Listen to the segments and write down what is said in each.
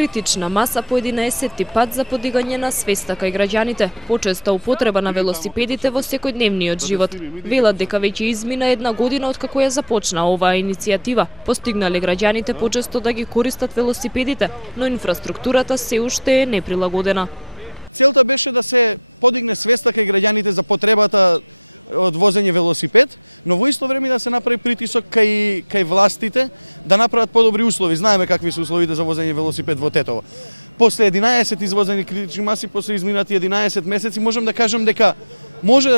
Критична маса по 11-ти пат за подигање на свеста кај граѓаните, почеста употреба на велосипедите во секојдневниот живот. Велат дека веќе измина една година откако ја започна оваа иницијатива. Постигнале граѓаните почесто да ги користат велосипедите, но инфраструктурата се уште е неприлагодена. Целта беше да се подигне свеста кај граѓаните за потребата од возење велосипед, но во исто време да се направи притисок кај властите да направат подобри услови. Знаеме какви се условите за возење велосипед во Тетово. После 11 извозени критични маси, после изминати 11 месеци, можам да кажам дека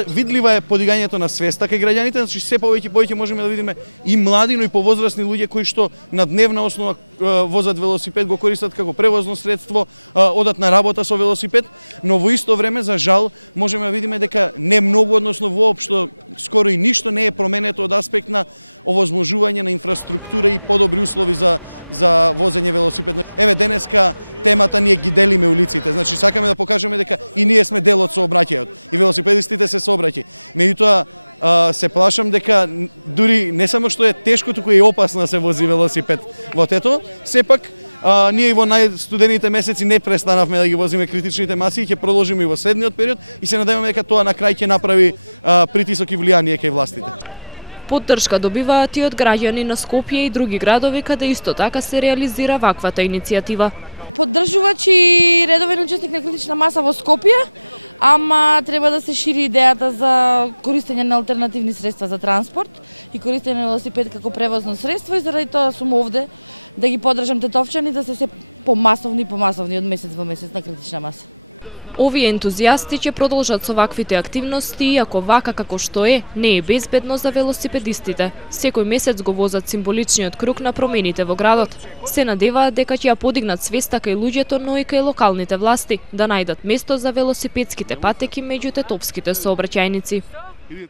видлива е подигањето на свеста кај граѓаните, значи се повеќе и повеќе можеме да видиме и млади, но и повозрасни луѓе кои што на дневна основа возат велосипед, го користат како превозно средство, одат на работа со велосипед, но во исто време за жал можеме да видиме дека не многу, односно воопшто скоро и ништо не е променето од аспект на овозможување на инфраструктура и подобри услови за возење велосипед. Еве денеска темата ние ги делиме улиците, значи сакаме да покажеме дека и ние сме дел од сообраќајот и велосипедистите се сообраќај. Меѓутоа се плашам дека дури не само што е тешко, туку и опасно да се вози велосипед во Тетово, сепак ние и во најстудените месеци не престанавме да ги возиме критичните маси и ќе продолжиме и во следниот период и се надеваме дека тоа на крај ќе направи притисок и влијание кај властите. Поддршка добиваат и од граѓани на Скопје и други градови каде исто така се реализира ваквата иницијатива. Поддржувач и редовен учесник на критична маса во Скопје, ама треба да се шири идејата за користење на алтернативни средства за транспорт и користење на велосипед како превозно средство и заради тоа сум овде да ги поддржам тетовчани да се помасовни од месец во месец на критична маса. Овие ентузијасти ќе продолжат со ваквите активности, иако вака како што е, не е безбедно за велосипедистите. Секој месец го возат символичниот круг на промените во градот. Се надеваат дека ќе ја подигнат свеста кај луѓето, но и кај локалните власти, да најдат место за велосипедските патеки меѓу тетовските сообраќајници.